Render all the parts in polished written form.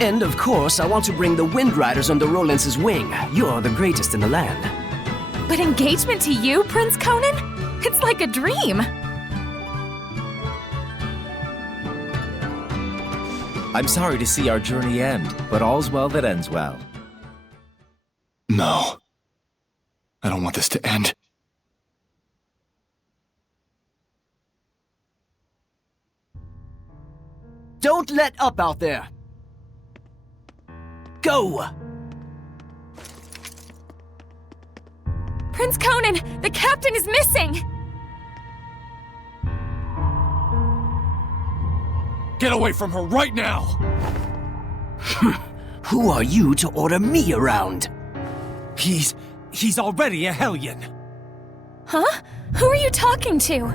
And of course, I want to bring the Wind Riders under Rolance's wing. You're the greatest in the land. But engagement to you, Prince Conan? It's like a dream. I'm sorry to see our journey end, but all's well that ends well. No. I don't want this to end. Don't let up out there! Go! Prince Conan, the captain is missing! Get away from her right now! Who are you to order me around? He's already a Hellion. Huh? Who are you talking to?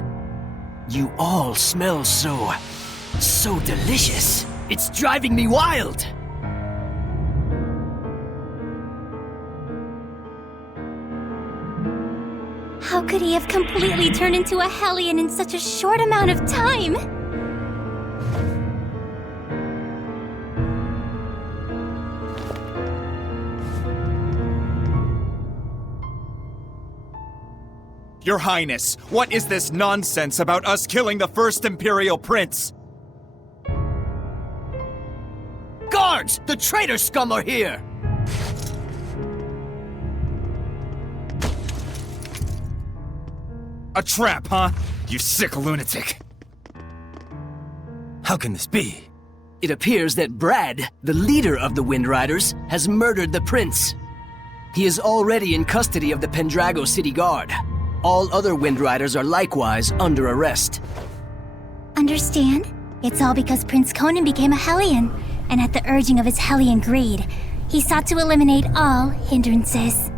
You all smell so delicious. It's driving me wild! How could he have completely turned into a Hellion in such a short amount of time? Your Highness, what is this nonsense about us killing the first Imperial Prince? Guards! The traitor scum are here! A trap, huh? You sick lunatic. How can this be? It appears that Brad, the leader of the Wind Riders, has murdered the prince. He is already in custody of the Pendrago City Guard. All other Wind Riders are likewise under arrest. Understand? It's all because Prince Conan became a Hellion, and at the urging of his Hellion greed, he sought to eliminate all hindrances.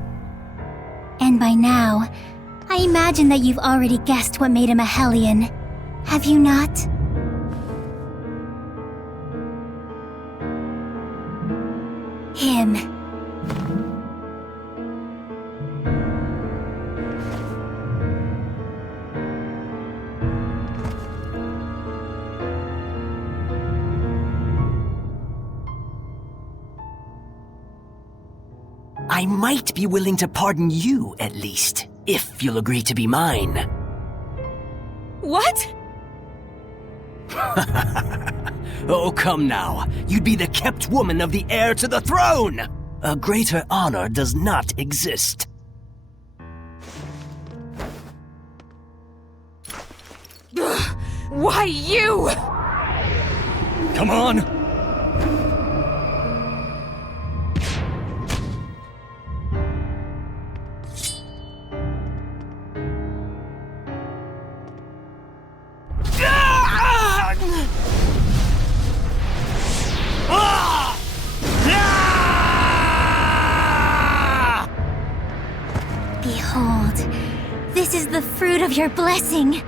And by now, I imagine that you've already guessed what made him a Hellion. Have you not? Him. I might be willing to pardon you, at least, if you'll agree to be mine. What? Oh, come now. You'd be the kept woman of the heir to the throne! A greater honor does not exist. Why you? Come on! Behold, this is the fruit of your blessing.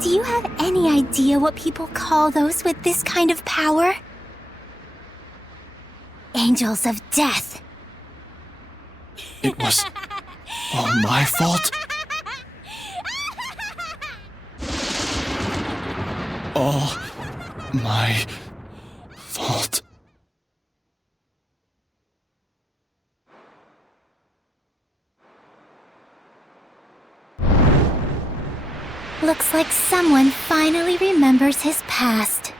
Do you have any idea what people call those with this kind of power? Angels of death. It was all my fault? All my fault. Looks like someone finally remembers his past.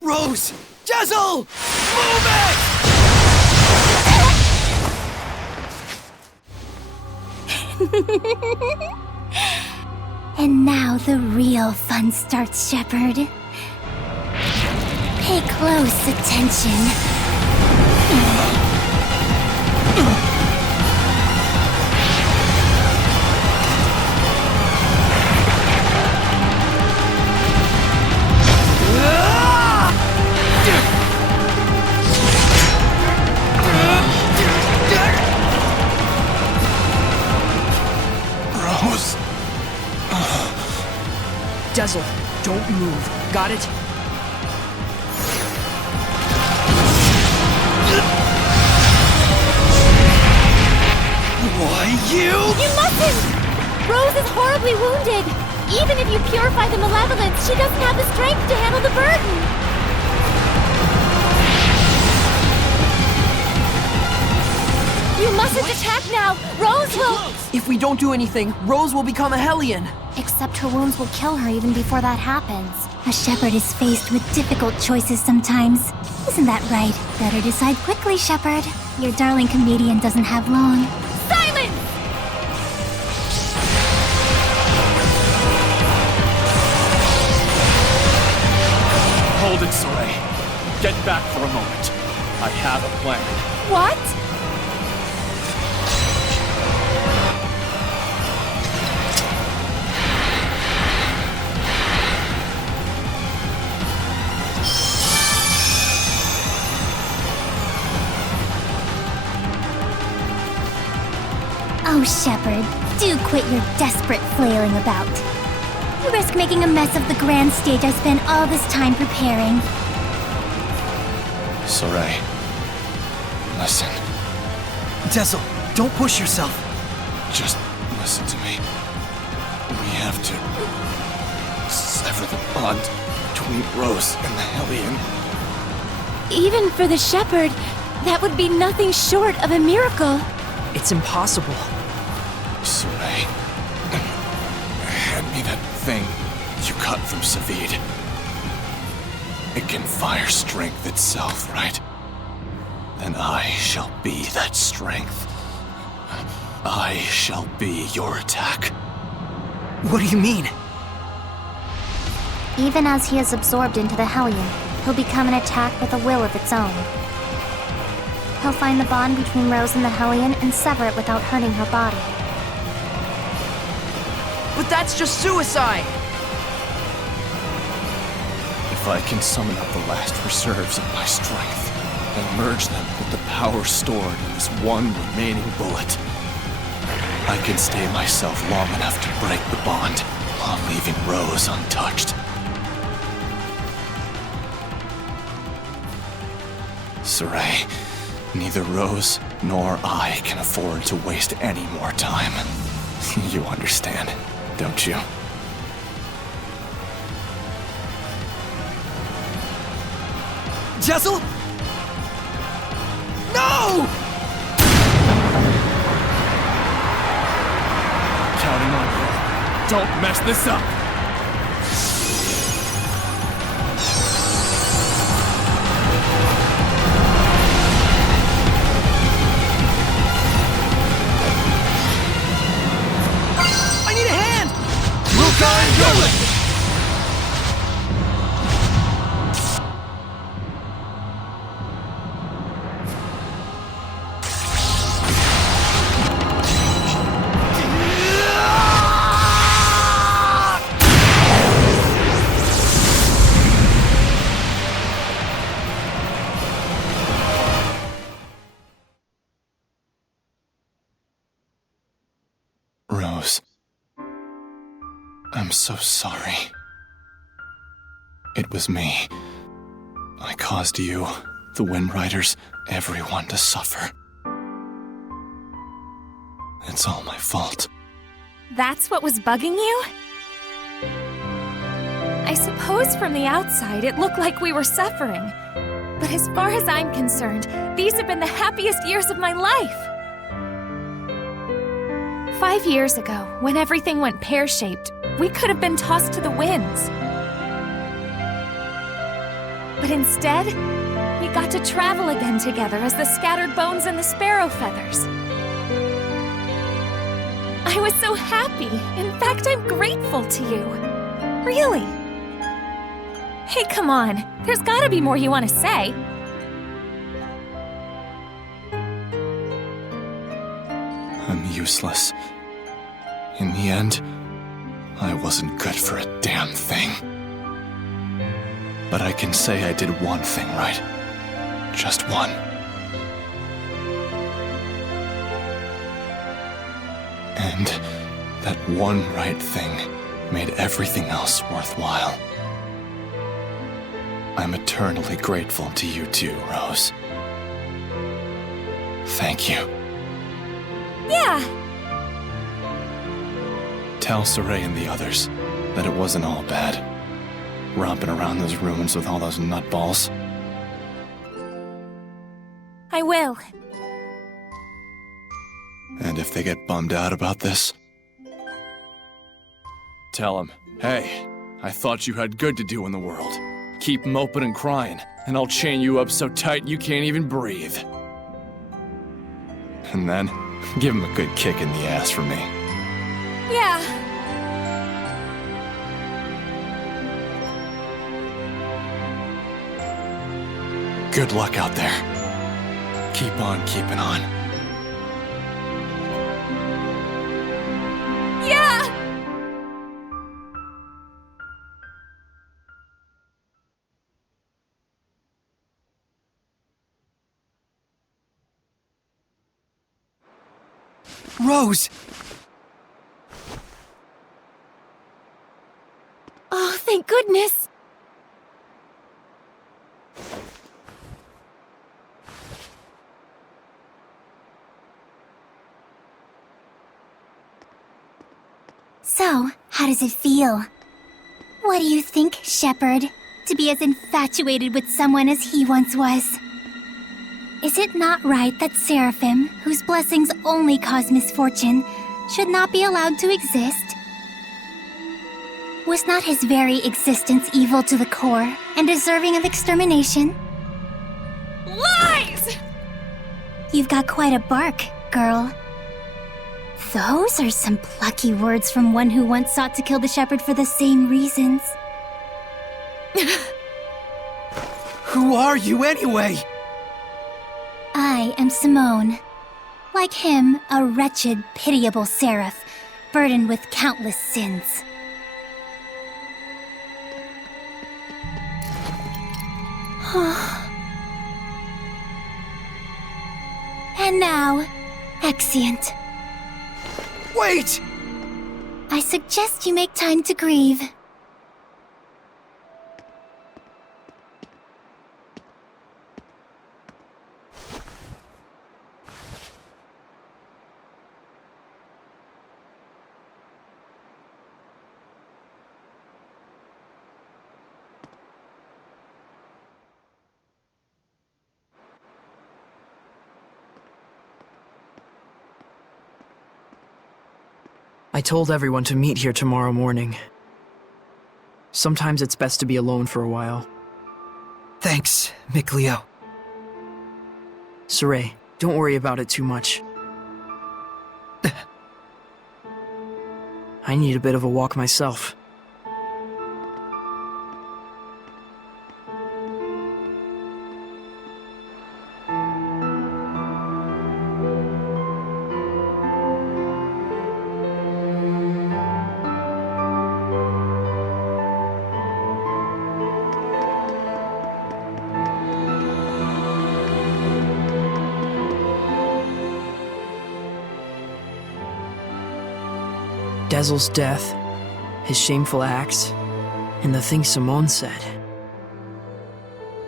Rose! Dezel! Move it! And now the real fun starts, Shepard. Pay close attention. Rose. Dezel, don't move. Got it? Why, you? You mustn't! Rose is horribly badly wounded. Even if you purify the malevolence, she doesn't have the strength to handle the burden. You mustn't attack now. Rose will... If we don't do anything, Rose will become a Hellion. Except her wounds will kill her even before that happens. A shepherd is faced with difficult choices sometimes. Isn't that right? Better decide quickly, shepherd. Your darling comedian doesn't have long. Silence! Hold it, Sorey. Get back for a moment. I have a plan. What? Oh, shepherd, do quit your desperate flailing about. You risk making a mess of the grand stage I spent all this time preparing. Sorey, listen. Dezel, don't push yourself. Just listen to me. We have to sever the bond between Rose and the Hellion. Even for the shepherd, that would be nothing short of a miracle. It's impossible. Sorey, hand me that thing you cut from Zaveid. It can fire strength itself, right? Then I shall be that strength. I shall be your attack. What do you mean? Even as he is absorbed into the Hellion, he'll become an attack with a will of its own. He'll find the bond between Rose and the Hellion and sever it without hurting her body. But that's just suicide! If I can summon up the last reserves of my strength and merge them with the power stored in this one remaining bullet, I can stay myself long enough to break the bond while leaving Rose untouched. Sorey, neither Rose nor I can afford to waste any more time. You understand, don't you? Dezel? No! Counting on you. Don't mess this up! I need a hand! Rose, I'm so sorry. It was me. I caused you, the Wind Riders, everyone to suffer. It's all my fault. That's what was bugging you? I suppose from the outside it looked like we were suffering. But as far as I'm concerned, these have been the happiest years of my life. 5 years ago, when everything went pear-shaped, we could have been tossed to the winds. But instead, we got to travel again together as the scattered bones and the sparrow feathers. I was so happy. In fact, I'm grateful to you. Really. Hey, come on. There's gotta be more you want to say. I'm useless. In the end, I wasn't good for a damn thing. But I can say I did one thing right. Just one. And that one right thing made everything else worthwhile. I'm eternally grateful to you too, Rose. Thank you. Yeah. Tell Sorey and the others that it wasn't all bad. Romping around those ruins with all those nutballs. I will. And if they get bummed out about this, tell them, hey, I thought you had good to do in the world. Keep moping and crying, and I'll chain you up so tight you can't even breathe. And then, give him a good kick in the ass for me. Yeah. Good luck out there. Keep on keeping on. Yeah! Rose! Oh, thank goodness! So, how does it feel? What do you think, Shepherd, to be as infatuated with someone as he once was? Is it not right that Seraphim, whose blessings only cause misfortune, should not be allowed to exist? Was not his very existence evil to the core and deserving of extermination? Lies! You've got quite a bark, girl. Those are some plucky words from one who once sought to kill the shepherd for the same reasons. Who are you anyway? I am Simone. Like him, a wretched, pitiable seraph, burdened with countless sins. And now, Exeunt. Wait! I suggest you make time to grieve. I told everyone to meet here tomorrow morning. Sometimes it's best to be alone for a while. Thanks, Mikleo. Sorey, don't worry about it too much. I need a bit of a walk myself. Dezel's death, his shameful acts, and the things Simone said.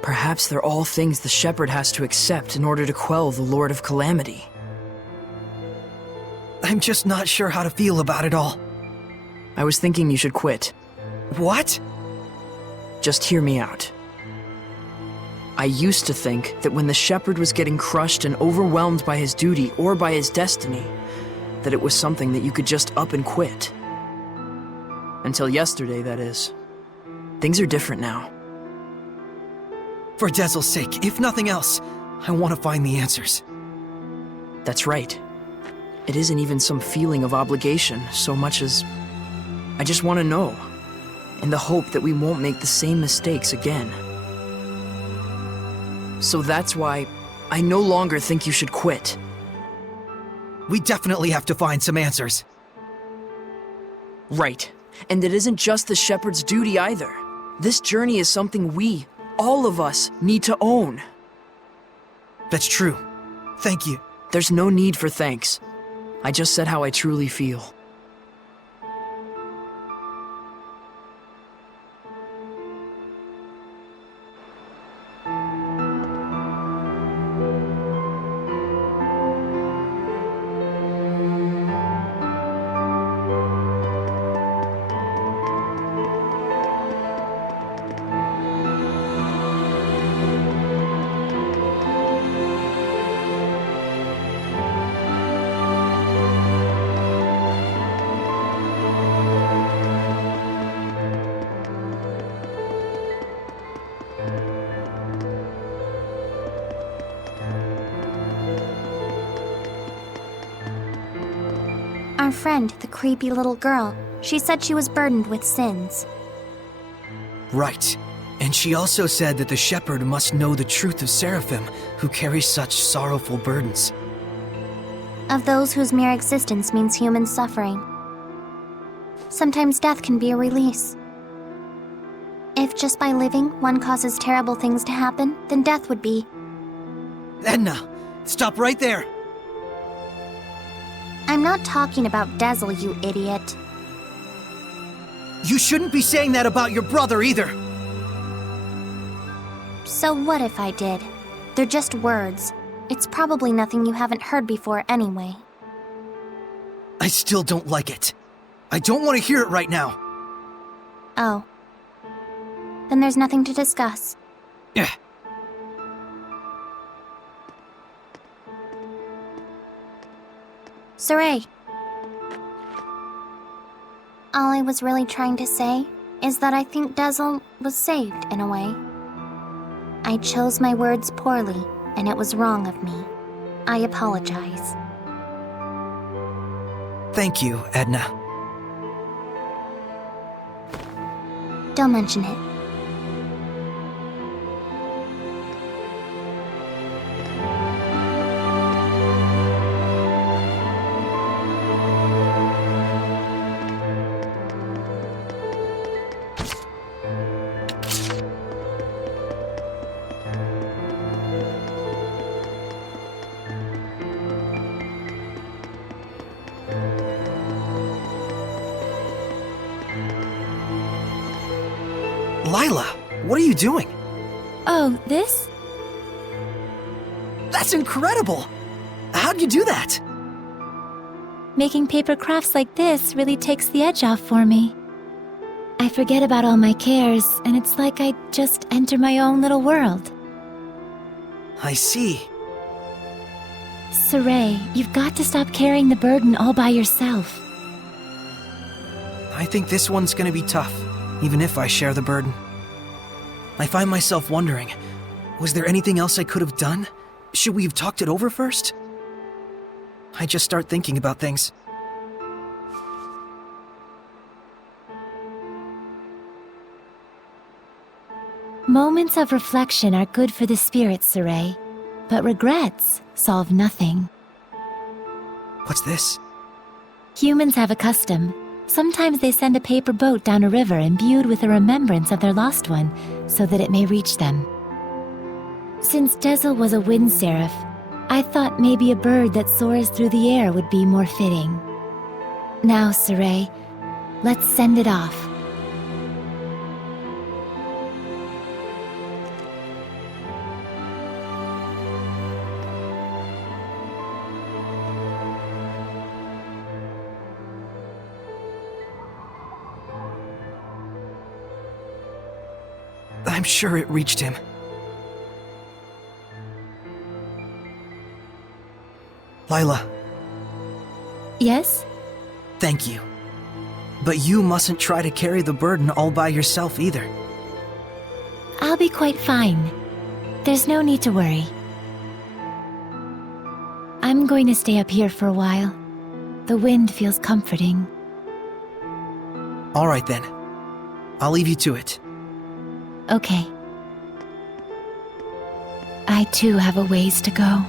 Perhaps they're all things the shepherd has to accept in order to quell the Lord of Calamity. I'm just not sure how to feel about it all. I was thinking you should quit. What? Just hear me out. I used to think that when the shepherd was getting crushed and overwhelmed by his duty or by his destiny, that it was something that you could just up and quit. Until yesterday, that is. Things are different now. For Dezel's sake, if nothing else, I want to find the answers. That's right. It isn't even some feeling of obligation so much as I just want to know, in the hope that we won't make the same mistakes again. So that's why I no longer think you should quit. We definitely have to find some answers. Right. And it isn't just the shepherd's duty either. This journey is something we, all of us, need to own. That's true. Thank you. There's no need for thanks. I just said how I truly feel. Our friend, the creepy little girl, she said she was burdened with sins. Right. And she also said that the shepherd must know the truth of Seraphim, who carry such sorrowful burdens. Of those whose mere existence means human suffering. Sometimes death can be a release. If just by living one causes terrible things to happen, then death would be. Edna, stop right there! I'm not talking about Dezel, you idiot. You shouldn't be saying that about your brother either! So what if I did? They're just words. It's probably nothing you haven't heard before anyway. I still don't like it. I don't want to hear it right now. Oh. Then there's nothing to discuss. Yeah. Sorey. All I was really trying to say is that I think Dezel was saved in a way. I chose my words poorly, and it was wrong of me. I apologize. Thank you, Edna. Don't mention it. Lailah, what are you doing? Oh, this? That's incredible! How'd you do that? Making paper crafts like this really takes the edge off for me. I forget about all my cares, and it's like I just enter my own little world. I see. Sorey, you've got to stop carrying the burden all by yourself. I think this one's gonna be tough, even if I share the burden. I find myself wondering, was there anything else I could have done? Should we have talked it over first? I just start thinking about things. Moments of reflection are good for the spirit, Sorey, but regrets solve nothing. What's this? Humans have a custom. Sometimes they send a paper boat down a river imbued with a remembrance of their lost one, so that it may reach them. Since Dezel was a wind seraph, I thought maybe a bird that soars through the air would be more fitting. Now, Sorey, let's send it off. I'm sure it reached him. Lailah. Yes? Thank you. But you mustn't try to carry the burden all by yourself either. I'll be quite fine. There's no need to worry. I'm going to stay up here for a while. The wind feels comforting. All right then. I'll leave you to it. Okay. I too have a ways to go.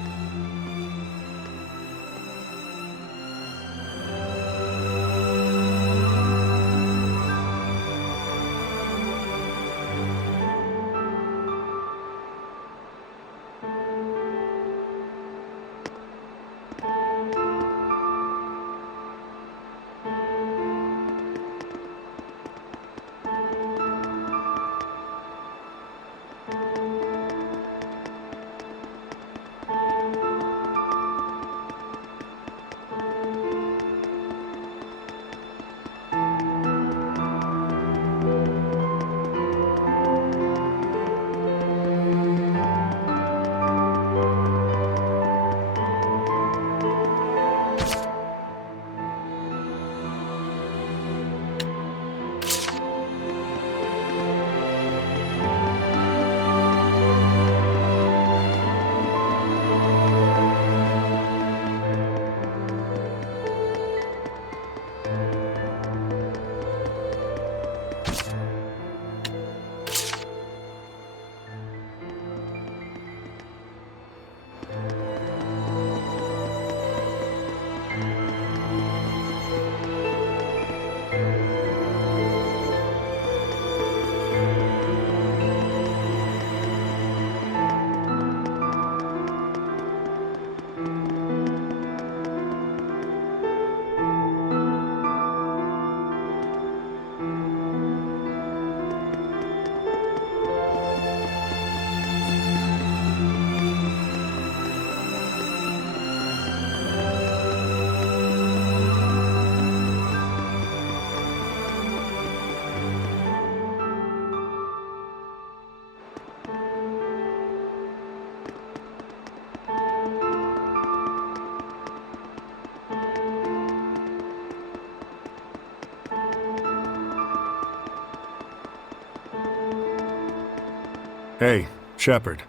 Hey, Shepard.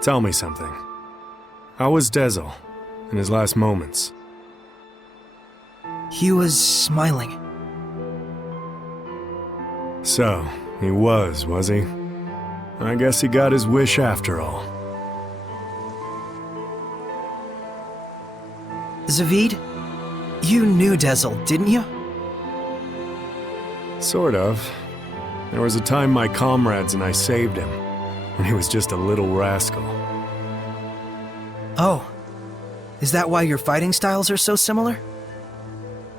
Tell me something. How was Dezel in his last moments? He was smiling. So, he was he? I guess he got his wish after all. Zaveid, you knew Dezel, didn't you? Sort of. There was a time my comrades and I saved him, when he was just a little rascal. Oh. Is that why your fighting styles are so similar?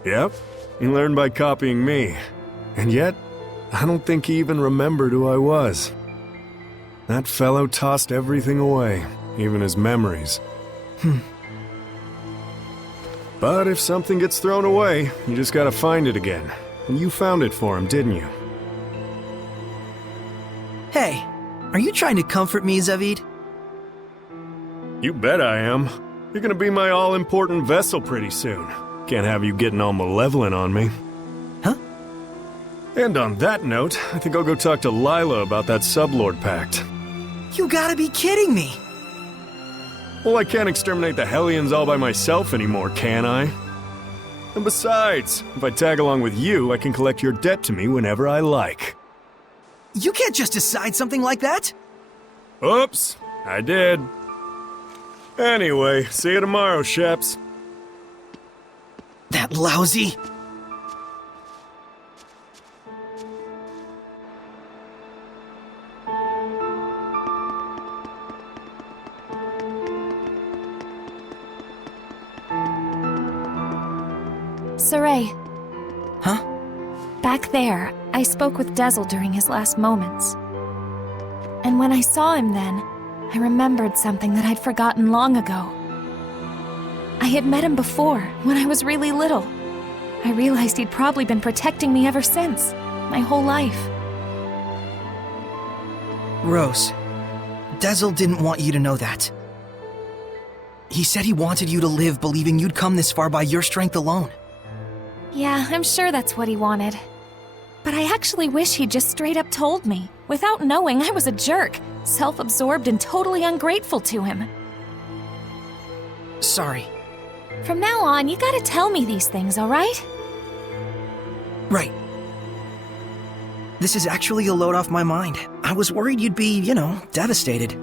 Yep. He learned by copying me. And yet, I don't think he even remembered who I was. That fellow tossed everything away, even his memories. But if something gets thrown away, you just gotta find it again. And you found it for him, didn't you? Hey, are you trying to comfort me, Zaveid? You bet I am. You're gonna be my all-important vessel pretty soon. Can't have you getting all malevolent on me. Huh? And on that note, I think I'll go talk to Lailah about that Sublord Pact. You gotta be kidding me! Well, I can't exterminate the Hellions all by myself anymore, can I? And besides, if I tag along with you, I can collect your debt to me whenever I like. You can't just decide something like that! Oops, I did. Anyway, see you tomorrow, Sheps. That lousy... Sorey. Huh? Back there, I spoke with Dezel during his last moments. And when I saw him then, I remembered something that I'd forgotten long ago. I had met him before, when I was really little. I realized he'd probably been protecting me ever since, my whole life. Rose, Dezel didn't want you to know that. He said he wanted you to live believing you'd come this far by your strength alone. Yeah, I'm sure that's what he wanted. But I actually wish he'd just straight up told me, without knowing I was a jerk, self-absorbed and totally ungrateful to him. Sorry. From now on, you gotta tell me these things, alright? Right. This is actually a load off my mind. I was worried you'd be, devastated.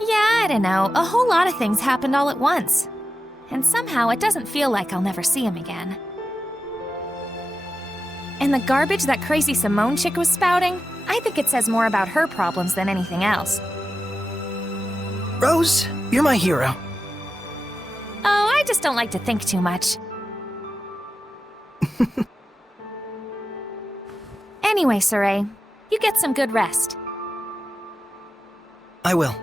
Yeah, I don't know. A whole lot of things happened all at once. And somehow it doesn't feel like I'll never see him again. And the garbage that crazy Simone chick was spouting, I think it says more about her problems than anything else. Rose, you're my hero. Oh, I just don't like to think too much. Anyway, Sorey, you get some good rest. I will.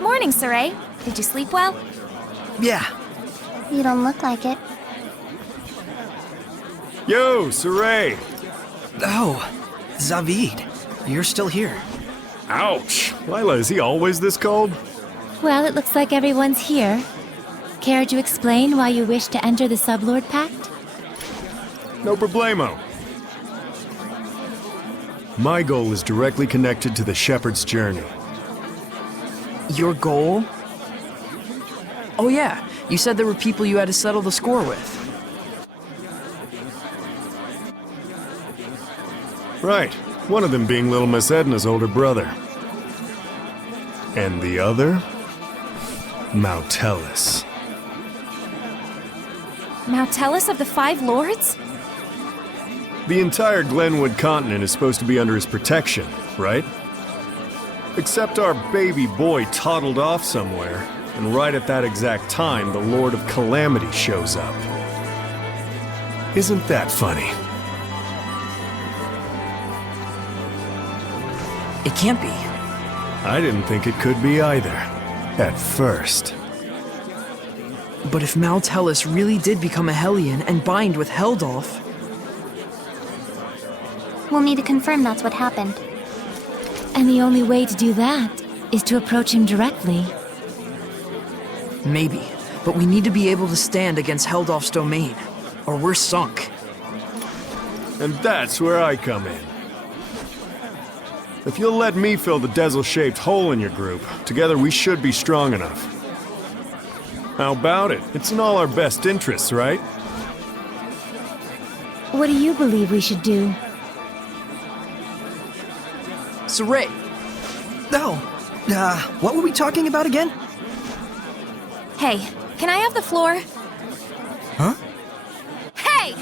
Morning, Sorey. Did you sleep well? Yeah. You don't look like it. Yo, Sorey! Oh, Zaveid. You're still here. Ouch! Lailah, is he always this cold? Well, it looks like everyone's here. Care to explain why you wish to enter the Sublord Pact? No problemo. My goal is directly connected to the Shepherd's journey. Your goal? Oh yeah, you said there were people you had to settle the score with. Right. One of them being little Miss Edna's older brother. And the other? Mautelis. Mautelis of the Five Lords? The entire Glenwood continent is supposed to be under his protection, right? Except our baby boy toddled off somewhere, and right at that exact time, the Lord of Calamity shows up. Isn't that funny? It can't be. I didn't think it could be either. At first. But if Maltellus really did become a Hellion and bind with Heldolf... We'll need to confirm that's what happened. And the only way to do that is to approach him directly. Maybe, but we need to be able to stand against Heldolf's domain, or we're sunk. And that's where I come in. If you'll let me fill the Dezel-shaped hole in your group, together we should be strong enough. How about it? It's in all our best interests, right? What do you believe we should do? Sorey. No. What were we talking about again? Hey, can I have the floor? Huh? Hey!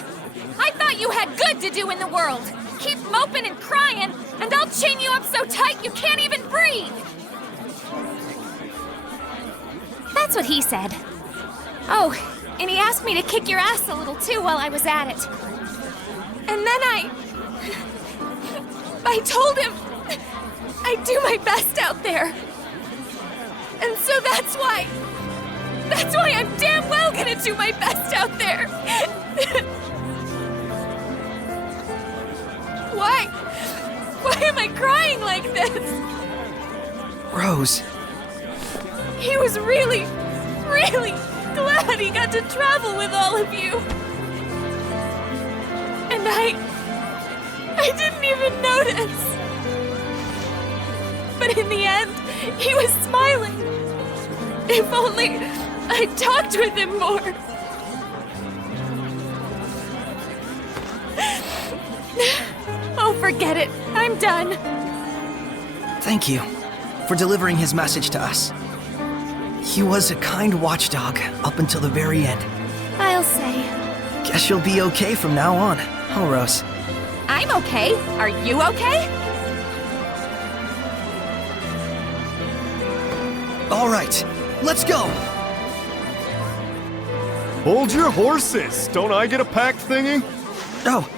I thought you had good to do in the world! Keep moping and crying, and I'll chain you up so tight you can't even breathe! That's what he said. Oh, and he asked me to kick your ass a little too while I was at it. And then I told him I'd do my best out there. And so that's why I'm damn well gonna do my best out there. Why am I crying like this? Rose. He was really, really glad he got to travel with all of you. And I didn't even notice. But in the end, he was smiling. If only I'd talked with him more. Oh, forget it. I'm done. Thank you for delivering his message to us. He was a kind watchdog up until the very end. I'll say. Guess you'll be okay from now on, huh, Rose? I'm okay. Are you okay? All right, let's go! Hold your horses! Don't I get a pact thingy? Oh,